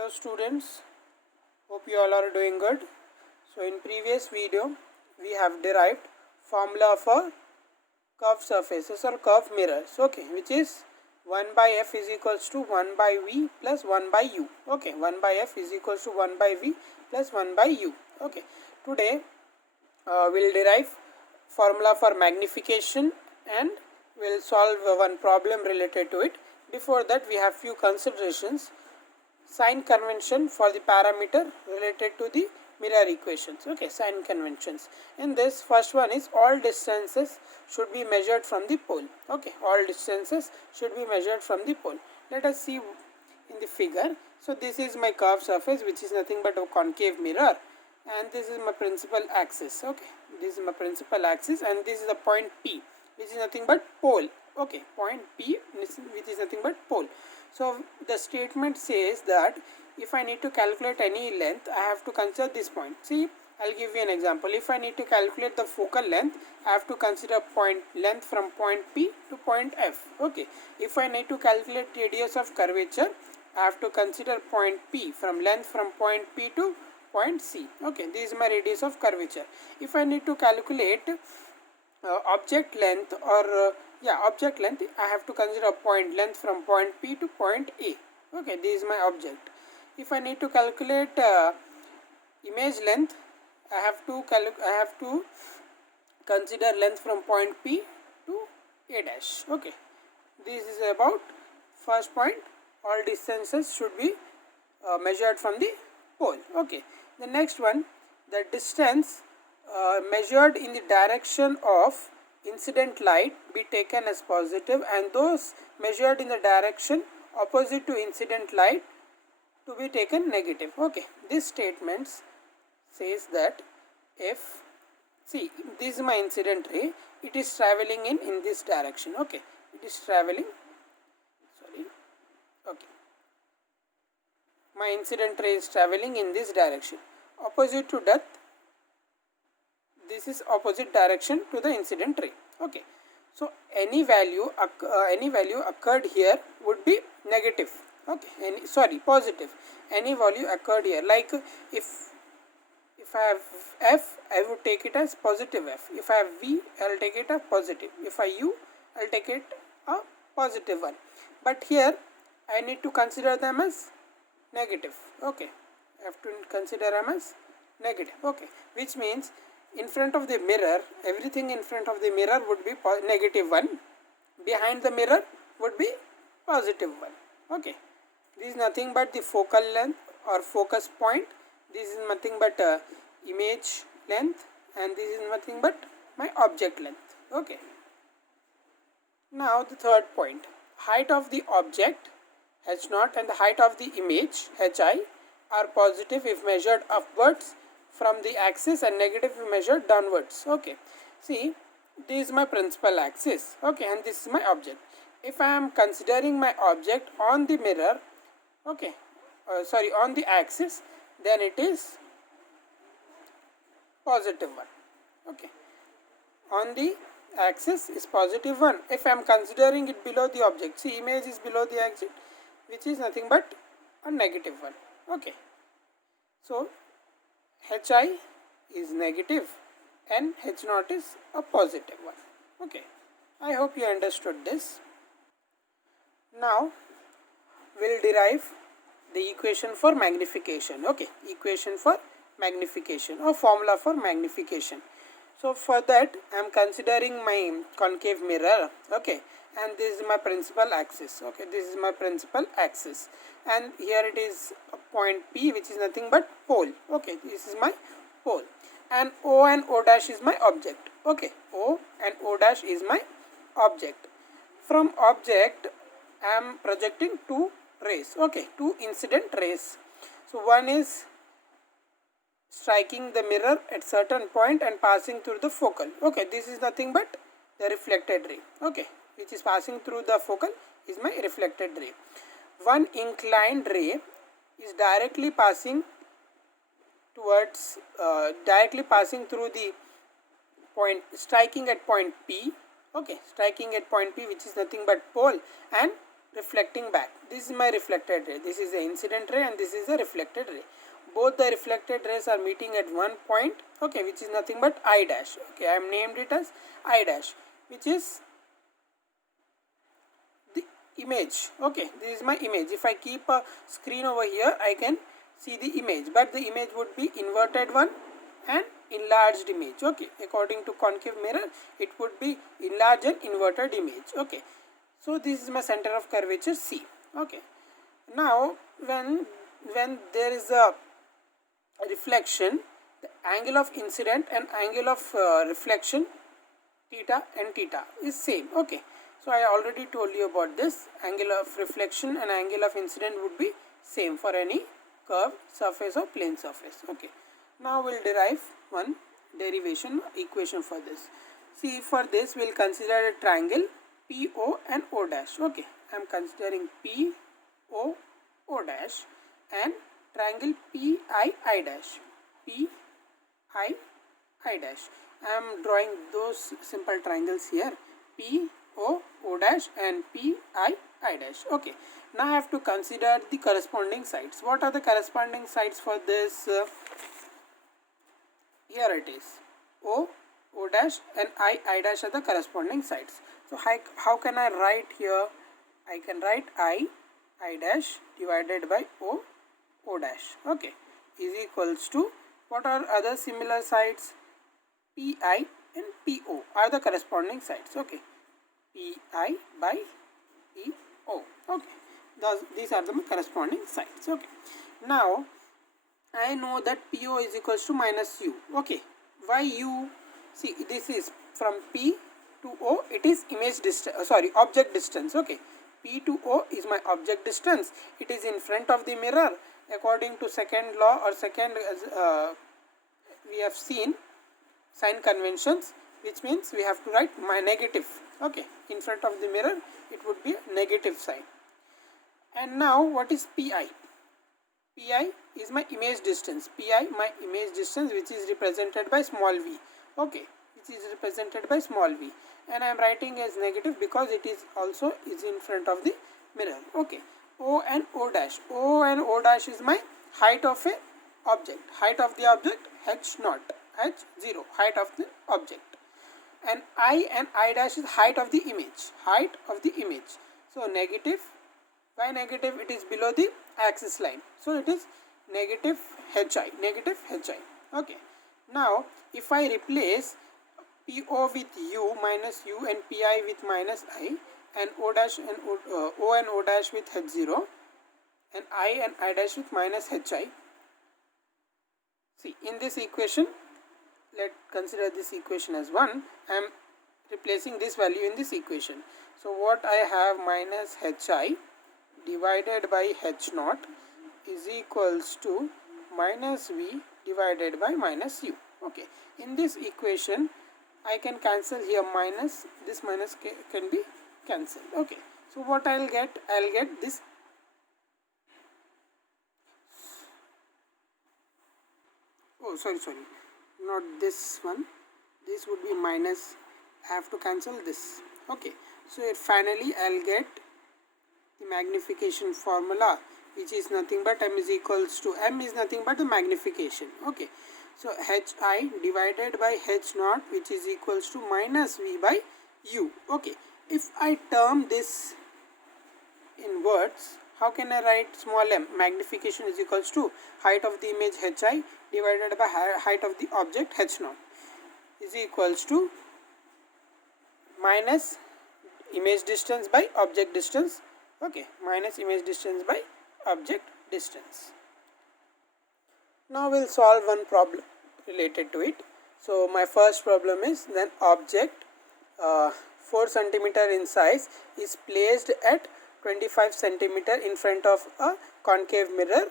Hello students, hope you all are doing good. So in previous video we have derived formula for curved surfaces or curved mirrors, okay, which is 1 by f is equals to 1 by v plus 1 by u, okay, 1 by f is equals to 1 by v plus 1 by u, okay. Today we'll derive formula for magnification and we'll solve one problem related to it. Before that we have few considerations. Sign convention for the parameter related to the mirror equations, okay, sign conventions. In this, first one is all distances should be measured from the pole, okay, all distances should be measured from the pole. Let us see in the figure. So this is my curved surface, which is nothing but a concave mirror, and this is my principal axis, okay, this is my principal axis, and this is the point P, which is nothing but pole, okay, point P which is nothing but pole. So the statement says that if I need to calculate any length, I have to consider this point. See, I'll give you an example. If I need to calculate the focal length, I have to consider point length from point P to point F, okay. If I need to calculate radius of curvature, I have to consider point P from length from point P to point C, okay. This is my radius of curvature. If I need to calculate object length or object length, I have to consider point length from point P to point A, okay. This is my object. If I need to calculate image length, I have to consider length from point P to A dash, okay. This is about first point. All distances should be measured from the pole, okay. The next one, the distance measured in the direction of incident light be taken as positive, and those measured in the direction opposite to incident light to be taken negative, okay. This statement says that if, see, this is my incident ray, it is traveling in this direction, okay, it is traveling, okay, my incident ray is traveling in this direction. Opposite to that, this is opposite direction to the incident ray, okay. So any value occurred here would be negative, okay, positive. Any value occurred here, like if I have f, I would take it as positive f. If I have v, I will take it as positive. If I u, I will take it a positive one. But here I need to consider them as negative, okay. I have to consider them as negative, okay, which means in front of the mirror, everything in front of the mirror would be negative 1, behind the mirror would be positive 1, okay. This is nothing but the focal length or focus point, this is nothing but image length, and this is nothing but my object length, okay. Now the third point, height of the object h0 and the height of the image hi are positive if measured upwards from the axis and negative if measured downwards, okay. See, this is my principal axis, okay, and this is my object. If I am considering my object on the mirror, okay, on the axis, then it is positive 1, okay. On the axis is positive 1. If I am considering it below the object, see, image is below the object, which is nothing but a negative 1, okay. So hi is negative and h0 is a positive 1, okay. I hope you understood this. Now we'll derive the equation for magnification, okay, equation for magnification or formula for magnification. So for that I am considering my concave mirror, okay, and this is my principal axis, okay, this is my principal axis, and here it is a point P, which is nothing but pole, okay, this is my pole, and O and O dash is my object, okay, O and O dash is my object. From object I am projecting two rays, okay, two incident rays. So one is striking the mirror at certain point and passing through the focal, okay, this is nothing but the reflected ray, okay, which is passing through the focal is my reflected ray. One inclined ray is directly passing towards directly passing through the point, striking at point P, okay, striking at point P, which is nothing but pole, and reflecting back. This is my reflected ray. This is the incident ray and this is the reflected ray. Both the reflected rays are meeting at one point, okay, which is nothing but I dash. Okay, I have named it as I dash, which is the image. Okay, this is my image. If I keep a screen over here, I can see the image, but the image would be inverted one and enlarged image. Okay, according to concave mirror, it would be enlarged and inverted image. Okay, so this is my center of curvature C. Okay, now when there is a reflection, the angle of incident and angle of reflection, theta and theta, is same. Okay, so I already told you about this. Angle of reflection and angle of incident would be same for any curved surface or plane surface. Okay, now we'll derive one derivation equation for this. See, for this we'll consider a triangle PO and O dash. Okay, I am considering PO, O dash, and triangle PI dash. PI dash. I am drawing those simple triangles here. PO, O dash and PI dash. Okay. Now I have to consider the corresponding sides. What are the corresponding sides for this? Here it is. O dash and I dash are the corresponding sides. So how can I write here? I can write I dash divided by O dash. Okay, is equals to, what are other similar sides? PI and PO are the corresponding sides. Okay, PI by PO. Okay, these are the corresponding sides. Okay, now I know that PO is equals to minus U. Okay, why U? See, this is from P to O, it is image distance, object distance. Okay, P to O is my object distance. It is in front of the mirror. According to second law or second, we have seen sign conventions, which means we have to write my negative. Okay, in front of the mirror it would be a negative sign. And now what is PI? PI is my image distance. PI, my image distance, which is represented by small v. Okay, which is represented by small v, and I am writing as negative because it is also is in front of the mirror. Okay, O and O dash. O and O dash is my height of a object. Height of the object h naught, h0, height of the object. And I and I dash is height of the image. Height of the image. So negative. Why negative? It is below the axis line. So it is negative hi. Negative hi. Okay. Now if I replace PO with U minus U and PI with minus I, and O dash and O and O dash with h0, and I dash with minus hi. See, in this equation, let's consider this equation as 1. I am replacing this value in this equation. So what I have, minus hi divided by h naught is equals to minus v divided by minus u. Okay, in this equation I can cancel here minus, this minus can be cancelled. Okay, so what I'll get this. Oh, sorry, not this one. This would be minus. I have to cancel this. Okay, so finally I'll get the magnification formula, which is nothing but m is equals to, m is nothing but the magnification. Okay, so hi divided by h naught, which is equals to minus v by u. Okay, if I term this in words, how can I write small m? Magnification is equals to height of the image hi divided by height of the object h naught is equals to minus image distance by object distance. Okay, minus image distance by object distance. Now we'll solve one problem related to it. So my first problem is, then object 4 centimeter in size is placed at 25 centimeter in front of a concave mirror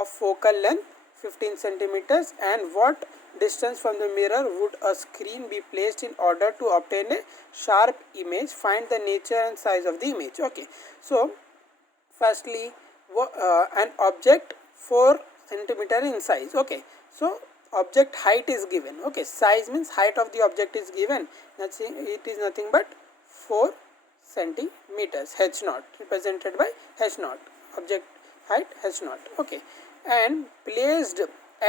of focal length 15 centimeters, and what distance from the mirror would a screen be placed in order to obtain a sharp image? Find the nature and size of the image. Okay, so firstly, an object 4 centimeter in size. Okay, so object height is given. Okay, size means height of the object is given. That's it is nothing but 4 centimeters, h naught, represented by h naught, object height h naught. Okay, and placed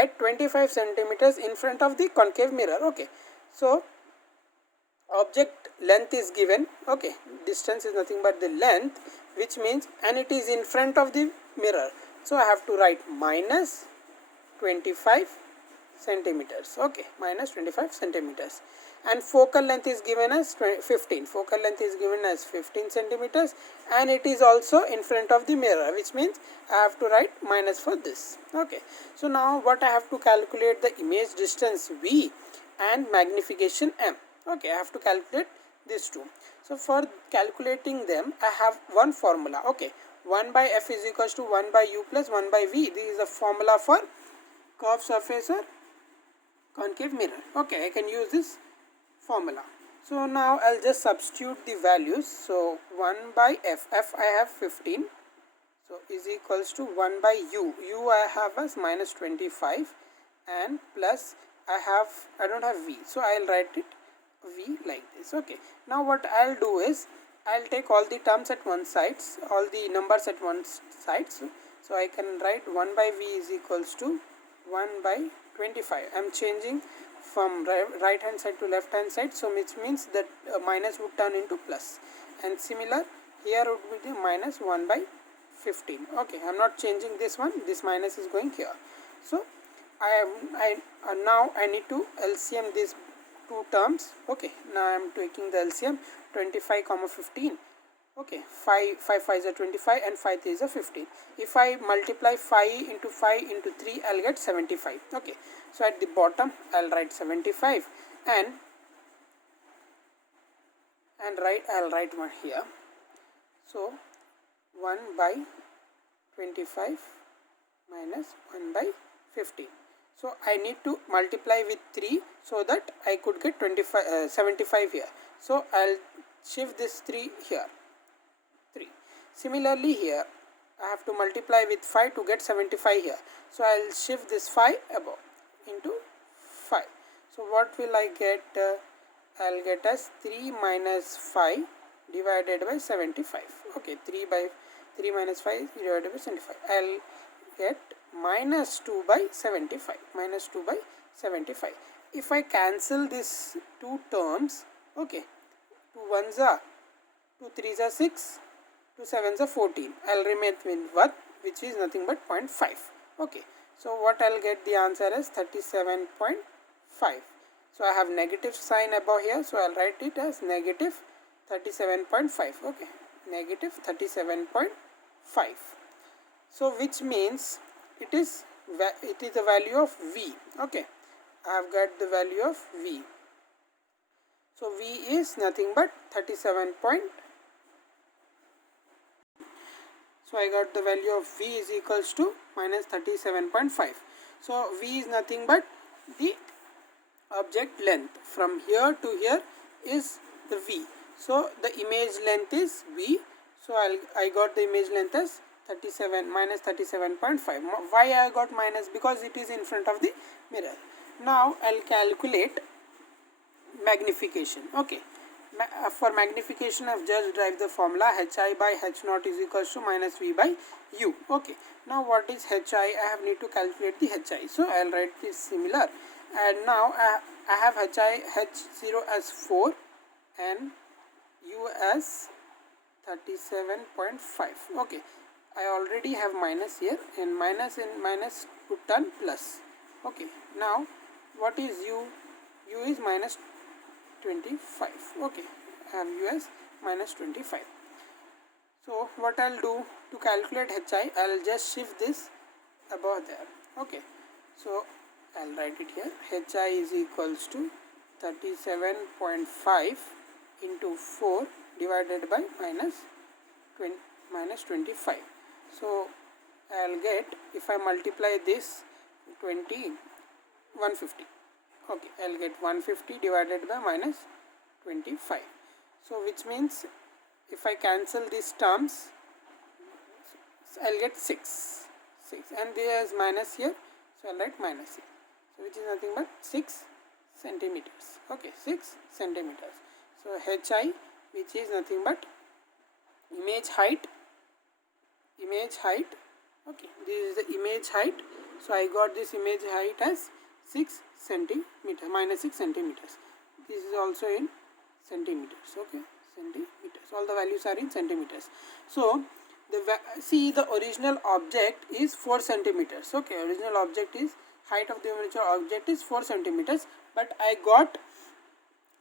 at 25 centimeters in front of the concave mirror. Okay, so object length is given. Okay, distance is nothing but the length, which means, and it is in front of the mirror, so I have to write minus 25 centimeters. Okay, minus 25 centimeters, and focal length is given as 15. Focal length is given as 15 centimeters, and it is also in front of the mirror, which means I have to write minus for this. Okay, so now what I have to calculate the image distance v and magnification m. Okay, I have to calculate these two. So for calculating them, I have one formula. Okay, 1 by f is equals to 1 by u plus 1 by v. This is the formula for curved surface or concave mirror. Okay, I can use this formula. So now I'll just substitute the values. So 1 by f I have 15, so is equals to 1 by u I have as minus 25, and plus I don't have v, so I'll write it v like this. Okay, now what I'll do is I'll take all the terms at one side, all the numbers at one side, so I can write 1 by v is equals to 1 by 25. I'm changing from right hand side to left hand side, so which means that minus would turn into plus, and similar here would be the minus 1 by 15. Okay, I'm not changing this one, this minus is going here. So now I need to LCM these two terms. Okay, now I am taking the LCM 25 comma 15. Okay, 5 5 is 25 and 5 3 is 15. If I multiply 5 into 3, I'll get 75. Okay, so at the bottom I'll write 75, and I'll write one here. So 1 by 25 minus 1 by 15. So I need to multiply with 3 so that I could get 75 here. So I'll shift this 3 here. 3. Similarly here I have to multiply with 5 to get 75 here. So I'll shift this 5 above into 5. So what will I get? I'll get as 3 minus 5 divided by 75. Okay, 3 minus 5 divided by 75. I'll get minus 2 by 75. Minus 2 by 75. If I cancel these two terms, okay, 2 1s are 2 3s are 6, 2 7s are 14. I'll remain with what, which is nothing but 0.5. Okay, so what I'll get the answer is 37.5. So I have negative sign above here, so I'll write it as negative 37.5. Okay, negative 37.5. So which means it is the value of v. Okay, I have got the value of v. So v is nothing but 37. So I got the value of v is equals to minus 37.5. So v is nothing but the object length from here to here is the v. So the image length is v. So I got the image length as 37 minus 37.5. Why I got minus? Because it is in front of the mirror. Now I'll calculate magnification. Okay, for magnification I've just derived the formula hi by h naught is equals to minus v by u. Okay, now what is hi? I have need to calculate the hi. So I'll write this similar, and now I have h0 as 4 and u as 37.5. Okay, I already have minus here, and minus would turn plus. Okay, now what is u? U is minus 25. Okay, I have u as minus 25. So what I'll do to calculate hi, I'll just shift this above there. Okay, so I'll write it here. Hi is equals to 37.5 into 4 divided by minus 25. So I'll get, if I multiply this 150. Okay, I'll get 150 divided by minus 25. So which means if I cancel these terms, I'll get 6, and there is minus here, so I'll write minus here. So which is nothing but 6 centimeters. Okay, 6 centimeters. So hi, which is nothing but image height, okay, this is the image height. So I got this image height as 6 centimeters, minus 6 centimeters. This is also in centimeters, okay, centimeters, all the values are in centimeters. So see, the original object is 4 centimeters, okay, original object is, height of the original object is 4 centimeters, but I got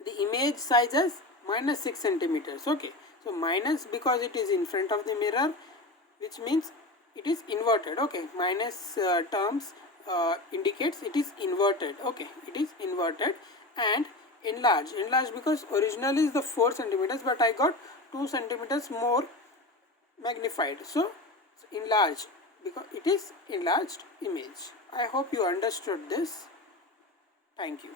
the image size as minus 6 centimeters, okay. So minus because it is in front of the mirror, which means it is inverted, okay, minus terms indicates it is inverted, okay, it is inverted. And enlarged because original is the 4 centimeters, but I got 2 centimeters more magnified, so enlarged because it is enlarged image. I hope you understood this. Thank you.